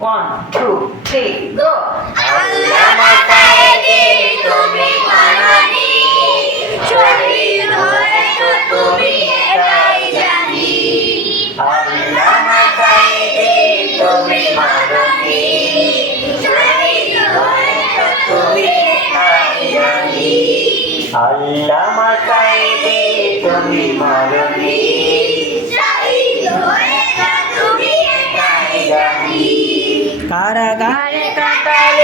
One two three go আল্লামা সাইদি তুমি মাননী শহীদ হয়েছো তুমি এটাই জানি আল্লামা সাইদি তুমি মাননী শহীদ হয়েছো তুমি এটাই জানি আল্লামা সাইদি তুমি মাননী শহীদ হয়েছো তুমি তারকার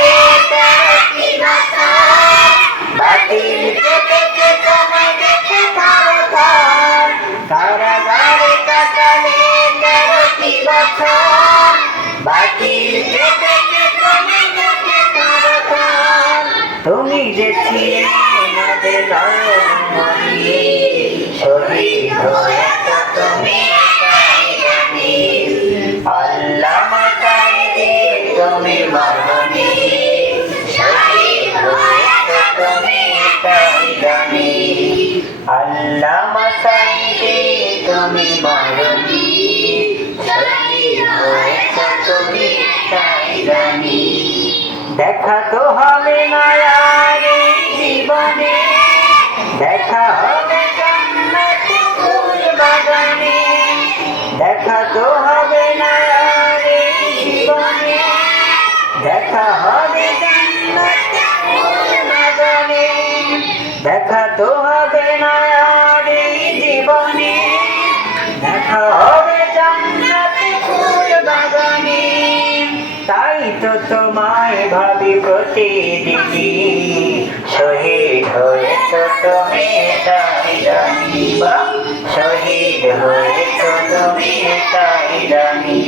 তুমি যে ছিলে আমাদের শহীদ তুমি জানি, আল্লামা তুমি মাননী তুমি জানি। দেখা তো হবে না জীবনে, দেখা হবে ফুল বাগানে। দেখা তো হবে না জীবনে, দেখা হবে তো তোমায় ভাবি প্রতিদিনই। শহীদ হয়েছ তুমি তাই জানি বা শহীদ হয়েছ তুমি তাই জানি।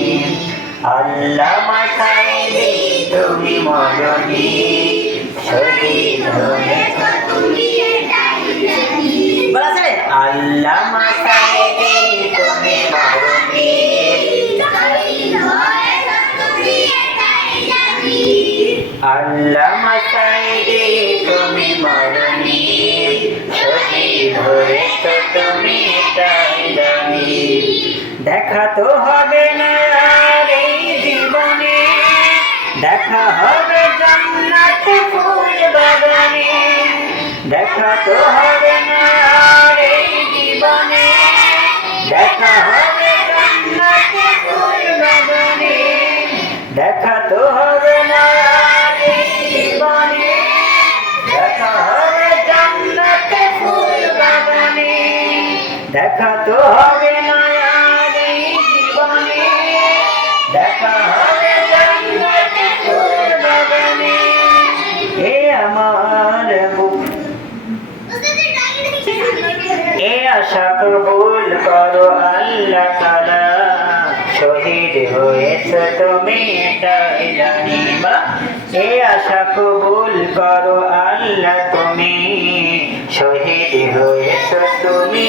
আল্লাহ মাথায় তুমি মরণী। শহীদ হয়েছ তুমি এটাই জানি। আল্লাহ আল্লাহ মাসাইদে তুমি মরণী। শহীদ হয়েছ তুমি তাই জানি দেখা তো হবে না আর এই জীবনে। দেখা হবে জান্নাত দেখা তো হবে এ আমার এ আশা কবুল করো আল্লাহ তালা শহীদ হয়েছ তুমি তাই জানিবা। এ আশা কবুল করো আল্লাহ তুমি। শহীদ হয়েছ তুমি